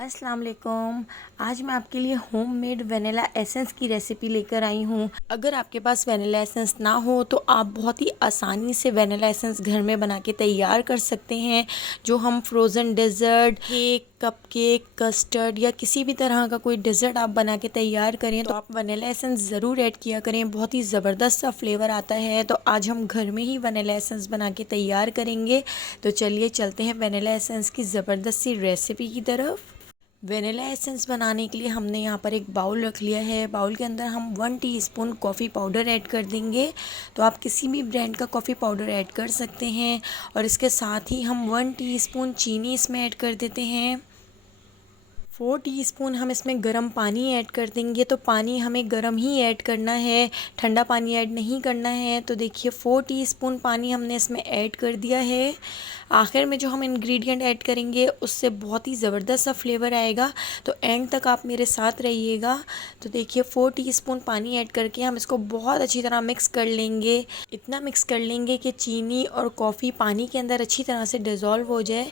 अस्सलाम वालेकुम। आज मैं आपके लिए होममेड वनीला एसेंस की रेसिपी लेकर आई हूँ। अगर आपके पास वनीला एसेंस ना हो तो आप बहुत ही आसानी से वनीला एसेंस घर में बना के तैयार कर सकते हैं। जो हम frozen dessert, cake, cupcake, custard या किसी भी तरह का कोई डेज़र्ट आप बना के तैयार करें तो आप वनीला एसेंस ज़रूर ऐड किया करें। बहुत ही ज़बरदस्त सा फ्लेवर आता है। तो आज हम घर में ही वनीला एसेंस बना के तैयार करेंगे। तो चलिए चलते हैं वनीला एसेंस की ज़बरदस्त सी रेसिपी की तरफ। वेनिला एसेंस बनाने के लिए हमने यहाँ पर एक बाउल रख लिया है। बाउल के अंदर हम 1 टीस्पून कॉफ़ी पाउडर ऐड कर देंगे। तो आप किसी भी ब्रांड का कॉफ़ी पाउडर ऐड कर सकते हैं। और इसके साथ ही हम 1 टीस्पून चीनी इसमें ऐड कर देते हैं। 4 टीस्पून हम इसमें गर्म पानी ऐड कर देंगे। तो पानी हमें गर्म ही ऐड करना है, ठंडा पानी ऐड नहीं करना है। तो देखिए 4 टीस्पून पानी हमने इसमें ऐड कर दिया है। आखिर में जो हम इंग्रेडिएंट ऐड करेंगे उससे बहुत ही ज़बरदस्त सा फ्लेवर आएगा। तो एंड तक आप मेरे साथ रहिएगा। तो देखिए 4 टीस्पून पानी ऐड करके हम इसको बहुत अच्छी तरह मिक्स कर लेंगे। इतना मिक्स कर लेंगे कि चीनी और कॉफ़ी पानी के अंदर अच्छी तरह से डिज़ोल्व हो जाए।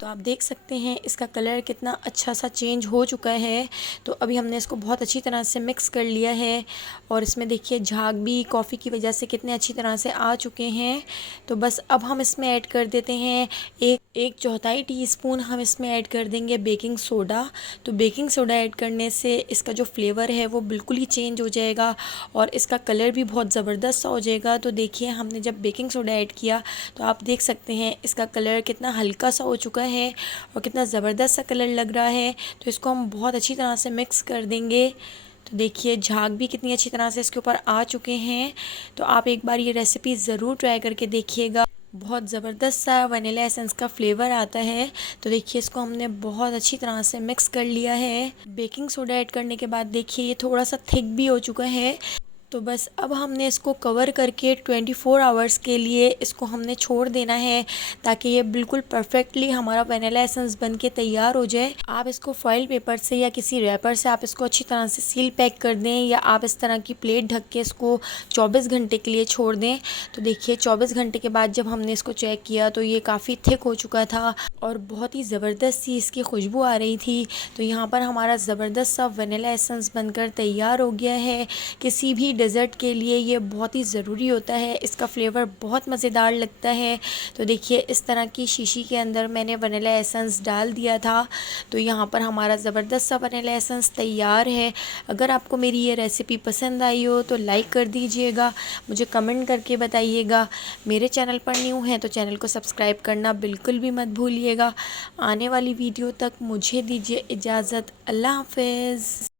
तो आप देख सकते हैं इसका कलर कितना अच्छा सा चेंज हो चुका है। तो अभी हमने इसको बहुत अच्छी तरह से मिक्स कर लिया है। और इसमें देखिए झाग भी कॉफ़ी की वजह से कितने अच्छी तरह से आ चुके हैं। तो बस अब हम इसमें ऐड कर देते हैं एक चौथाई टीस्पून हम इसमें ऐड कर देंगे बेकिंग सोडा। तो बेकिंग सोडा ऐड करने से इसका जो फ्लेवर है वो बिल्कुल ही चेंज हो जाएगा और इसका कलर भी बहुत ज़बरदस्त सा हो जाएगा। तो देखिए हमने जब बेकिंग सोडा ऐड किया तो आप देख सकते हैं इसका कलर कितना हल्का सा हो चुका है और कितना ज़बरदस्त सा कलर लग रहा है। तो इसको हम बहुत अच्छी तरह से मिक्स कर देंगे। तो देखिए झाग भी कितनी अच्छी तरह से इसके ऊपर आ चुके हैं। तो आप एक बार ये रेसिपी ज़रूर ट्राई करके देखिएगा। बहुत ज़बरदस्त सा वनीला एसेंस का फ्लेवर आता है। तो देखिए इसको हमने बहुत अच्छी तरह से मिक्स कर लिया है। बेकिंग सोडा ऐड करने के बाद देखिए ये थोड़ा सा थिक भी हो चुका है। तो बस अब हमने इसको कवर करके 24 आवर्स के लिए इसको हमने छोड़ देना है ताकि ये बिल्कुल परफेक्टली हमारा वनीला एसेंस बन के तैयार हो जाए। आप इसको फॉइल पेपर से या किसी रैपर से आप इसको अच्छी तरह से सील पैक कर दें या आप इस तरह की प्लेट ढक के इसको 24 घंटे के लिए छोड़ दें। तो देखिए 24 घंटे के बाद जब हमने इसको चेक किया तो ये काफ़ी थिक हो चुका था और बहुत ही ज़बरदस्त सी इसकी खुशबू आ रही थी। तो यहाँ पर हमारा ज़बरदस्त सा वनीला एसेंस बनकर तैयार हो गया है। किसी भी डेज़र्ट के लिए ये बहुत ही ज़रूरी होता है। इसका फ्लेवर बहुत मज़ेदार लगता है। तो देखिए इस तरह की शीशी के अंदर मैंने वनीला एसेंस डाल दिया था। तो यहाँ पर हमारा ज़बरदस्त सा वनीला एसेंस तैयार है। अगर आपको मेरी ये रेसिपी पसंद आई हो तो लाइक कर दीजिएगा, मुझे कमेंट करके बताइएगा। मेरे चैनल पर न्यू हैं तो चैनल को सब्सक्राइब करना बिल्कुल भी मत भूलिएगा। आने वाली वीडियो तक मुझे दीजिए इजाज़त। अल्लाह हाफ़िज़।